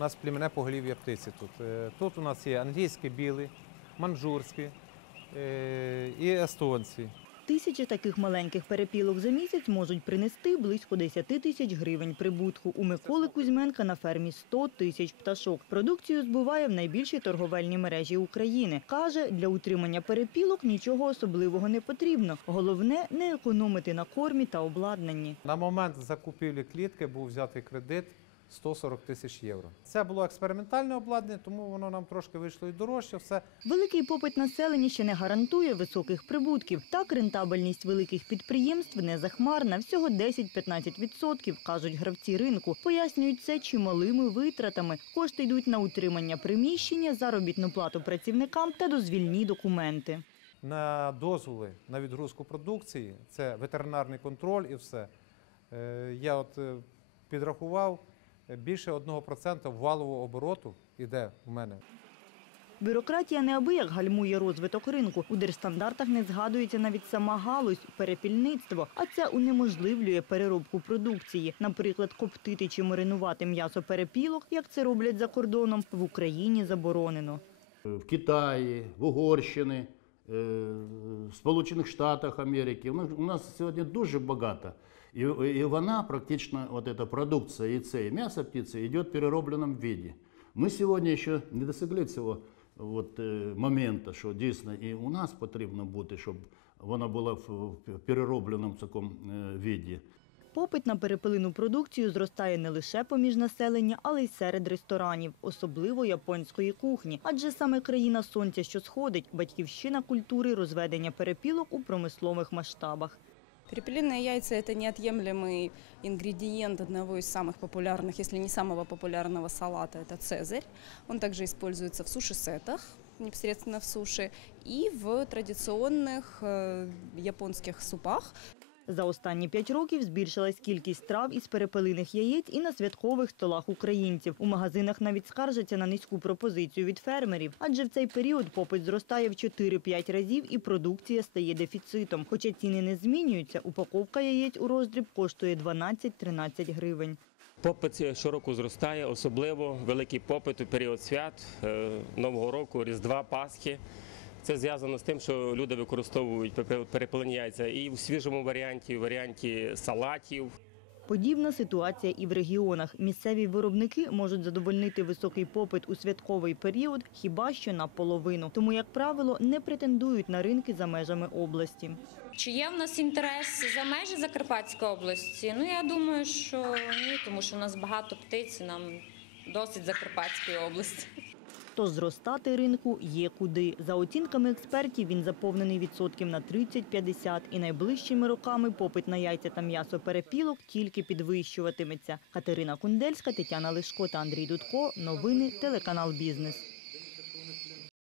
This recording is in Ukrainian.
У нас племінне поголів'я птиці тут. Е, Тут у нас є англійські білі, манжурські е, і естонці. Тисячі таких маленьких перепілок за місяць можуть принести близько 10 тисяч гривень прибутку. У Миколи Кузьменка на фермі 100 тисяч пташок. Продукцію збуває в найбільшій торговельній мережі України. Каже, для утримання перепілок нічого особливого не потрібно. Головне не економити на кормі та обладнанні. На момент закупівлі клітки був взятий кредит 140 тисяч євро. Це було експериментальне обладнання, тому воно нам трошки вийшло і дорожче. Все Великий попит населення ще не гарантує високих прибутків. Так рентабельність великих підприємств не захмарна, всього 10-15%, кажуть гравці ринку. Пояснюють це чималими витратами. Кошти йдуть на утримання приміщення, заробітну плату працівникам та дозвільні документи. на дозволи на відгрузку продукції, це ветеринарний контроль і все. Е, Я от е, підрахував більше 1% валового обороту іде в мене. Бюрократія неабияк гальмує розвиток ринку. У держстандартах не згадується навіть сама галузь перепільництво, а це унеможливлює переробку продукції. Наприклад, коптити чи маринувати м'ясо перепілок, як це роблять за кордоном, в Україні заборонено. в Китаї, в Угорщині, е, в Сполучених Штатах Америки. У нас сьогодні дуже багато. І, і вона практично, от эта продукція яйця і м'яса птиці, йде в переробленому виді. Ми сьогодні ще не досягли цього от, е, моменту, що дійсно і у нас потрібно бути, щоб вона була в, переробленому такому е, виді. Попит на перепелину продукцію зростає не лише поміж населення, але й серед ресторанів, особливо японської кухні. Адже саме країна сонця, що сходить, батьківщина культури розведення перепілок у промислових масштабах. Перепелиные яйца – это неотъемлемый ингредиент одного из самых популярных, если не самого популярного салата – это цезарь. Он также используется в суши-сетах, непосредственно в суши, и в традиционных э, японских супах. За останні п'ять років збільшилась кількість страв із перепелиних яєць і на святкових столах українців. У магазинах навіть скаржаться на низьку пропозицію від фермерів, адже в цей період попит зростає в 4-5 разів і продукція стає дефіцитом. Хоча ціни не змінюються, упаковка яєць у роздріб коштує 12-13 гривень. Попит щороку зростає, особливо великий попит у період свят е, Нового року, Різдва, Пасхи. Це зв'язано з тим, що люди використовують пере- перепелені яйця і в свіжому варіанті, і в варіанті салатів. Подібна ситуація і в регіонах. Місцеві виробники можуть задовольнити високий попит у святковий період хіба що наполовину. Тому, як правило, не претендують на ринки за межами області. Чи є в нас інтерес за межі Закарпатської області? Ну я думаю, що ні, тому що в нас багато птиць, нам досить Закарпатської області. Тож зростати ринку є куди. За оцінками експертів, він заповнений відсотків на 30-50 і найближчими роками попит на яйця та м'ясо перепілок тільки підвищуватиметься. Катерина Кундельська, Тетяна Лишко та Андрій Дудко. Новини телеканал Бізнес.